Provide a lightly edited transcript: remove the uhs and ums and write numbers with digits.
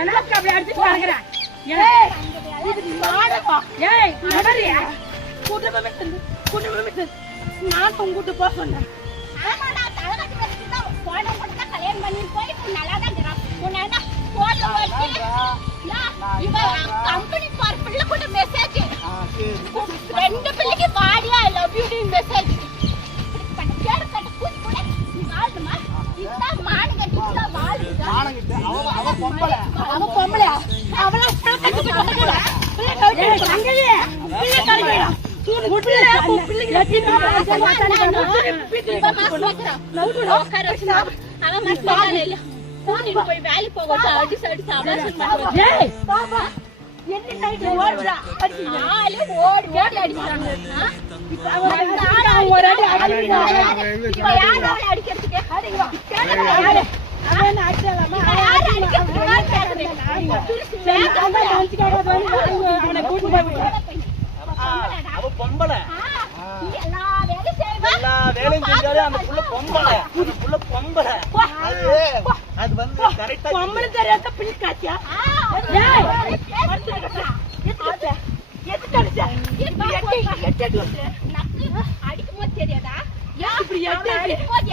எனக்கு அப்படி அடிச்சுட்டு வாங்குறேன். நான் உங்ககிட்ட போக சொன்னேன். கல்யாணம் பண்ணி போய் நல்லாதான் கம்பெனி போற பிள்ளை கூட மெசேஜ் 2 பிள்ளைக்கு வாடியா ஐ லவ் யூ டி மெசேஜ் கேடு கட்ட கூட்டி கூட நீ வாழ்மா இந்தா மானங்கட்டில வாழ்டா அவ பொம்பள அவள கட்டி போடுடா பிள்ளை கட்டி அங்கவே பிள்ளை கட்டி முட்ல பிள்ளை கட்டி அவன் மஸ்தான இல்ல கூட்டி போய் வேலை போகட்ட அடி சடி சாபாஷன் பண்ணுவாங்க. ஏய் பாபா என்ன நைட் ஓடுறா அடி நாளே ஓடி அடிச்சாங்க. இப்ப அவன் ஒரு அடி அடிச்சாங்க. இப்ப யார் அவளை அடிக்கிறதுக்கு அடிவா கேளு அவன் அடிச்சலாமா யார் அடிக்கிறதுக்கு அவன் அவனை கூட்டி போய் அவ பொம்பள எல்லா வேலையும் செய்வா எல்லா வேலையும் செஞ்சாலே அந்த புள்ள பொம்பள அந்த புள்ள பொம்பள அது வந்து கரெக்ட்டா பொம்பள தெரியாத பிள்ளை காச்சியா ஏய் எதுக்கு அடிச்ச எட்டு நக்கு அடிக்கும்போது தெரியாதா இப்படி எட்டு அடிக்கும்போது